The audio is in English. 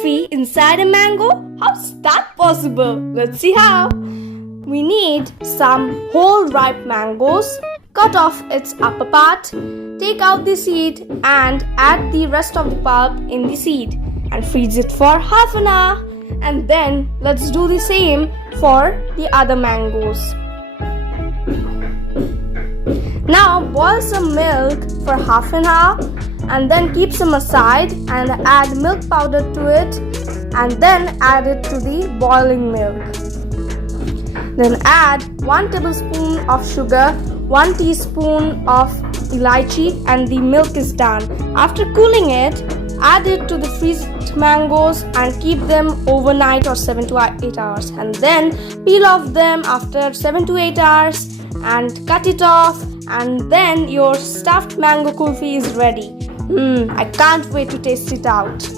kulfi inside a mango? How's that possible? Let's see how. We need some whole ripe mangoes. Cut off its upper part. Take out the seed and add the rest of the pulp in the seed and freeze it for half an hour. And then let's do the same for the other mangoes. Now boil some milk for half an hour and then keep some aside and add milk powder to it and then add it to the boiling milk. Then add 1 tablespoon of sugar, 1 teaspoon of elaichi and the milk is done. After cooling it, add it to the freezed mangoes and keep them overnight or 7 to 8 hours. And then peel off them after 7 to 8 hours and cut it off. And then your stuffed mango kulfi is ready. I can't wait to taste it out.